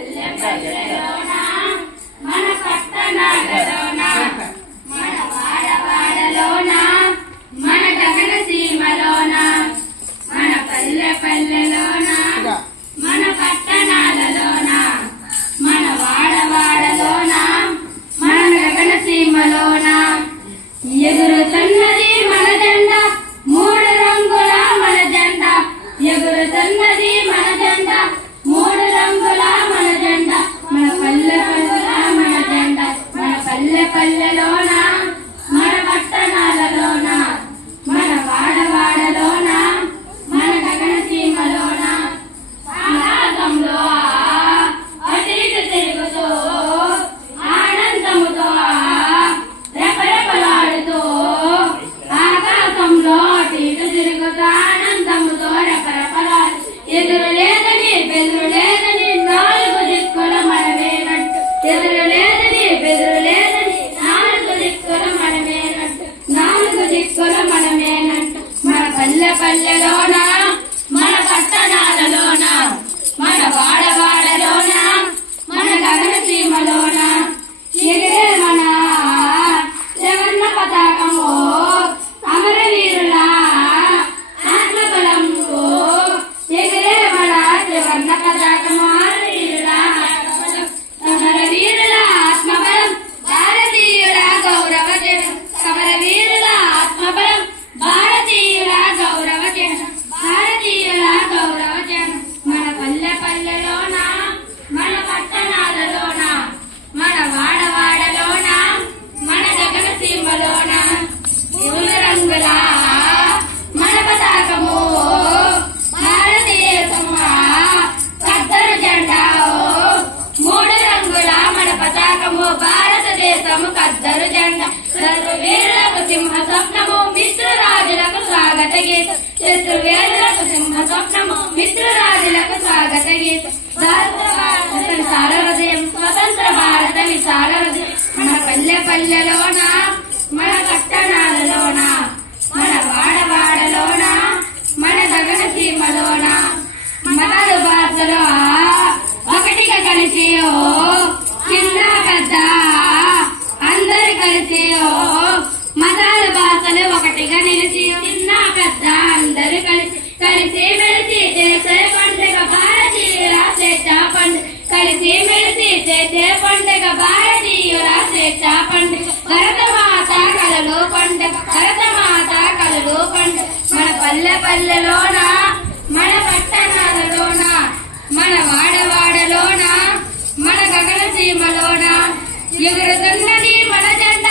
పల్లె పల్లెలోన మన పట్టణాలలోన మన వాడవాడలోన మన గగన సీమలోన మన పల్లె పల్లెలోన మన పట్టణాలలోన మన వాడవాడలోన మన గగన సీమలోన ఎగురుతున్నది మన జెండా మూడు రంగుల మన జెండా ఎగురుతున్నది మన జెండా మూడు రంగుల మన జెండా మన పల్లె పల్లెల మన జెండా మన పల్లె పల్లెలోన మన పట్టణాలలోన మన వాడవాడలోన మన గగన సీమలోన ఆకాశంలో అటు ఇటు తిరుగుతూ ఆనందముతో రెపరెపలాడుతూ ఆకాశంలో అటు ఇటు తిరుగుతూ ఆనందముతో రెపరెపలాడు ఎదురు లేదని బెదురు లేదని నాలుగు దిక్కుల మనమేనట్టు ఎదురు లేదని బెదురు లేదని నాలుగు దిక్కుల మనమేనట్టు నాలుగు దిక్కుల మనమేనట్టు మన పల్లె పల్లెలోన మన పట్టణాలలోన మన వాడవాడలోన మన గగన సీమలోన ఎగిరే మన త్రివర్ణ పతాకము అమరవీరుల ఆత్మబలంతో ఎగిరే మన త్రివర్ణ పతాకము అమరవీరుల ఆత్మబలం భారతీయుల గౌరవ జనం సమరవీరుల ఆత్మబలం భారతీయుల గౌరవ జనం భారతీయుల గౌరవ జనం మన పల్లె పల్లెలోన మన పట్టణాలలోన మన వాడవాడలోన మన గగన సీమలోన మూడు రంగుల మన పతాకము భారతదేశము కద్దరు జెండా మూడు రంగుల మన పతాకము భారతదేశము కద్దరు జెండా శత్రువీరులకు సింహ స్వప్నము మిత్రురాజులకు స్వాగత గీతం శత్రువీరులకు సింహ స్వప్నము మిత్రురాజులకు స్వాగత గీతం భారత విశాల హృదయం స్వతంత్ర భారత విశాల హృదయం మన పల్లె పల్లెలోన మన పట్టణాలలోన మన వాడవాడలోన మన గగన సీమలోన మతాలు భాషలో ఒకటిగా కలిసి కింద పెద్ద అందరు కలిసి మతాల భాషలు ఒకటిగా నిలిచి చిన్న పెద్ద అందరు కలిసి కలిసి మెలిసి చేసే పండుగ భారతీయుల స్వేచ్ఛ పండుగ కలిసి మెలిసి చేసే పండుగ భారతీయుల స్వేచ్ఛ పండుగ భరతమాత కలలు పండుగ భరతమాత కలలు పండుగ మన పల్లె పల్లెలోన మన పట్టణాలలోన మన వాడవాడలోన మన గగన సీమలోన ఎగురుతున్నది మన జెండా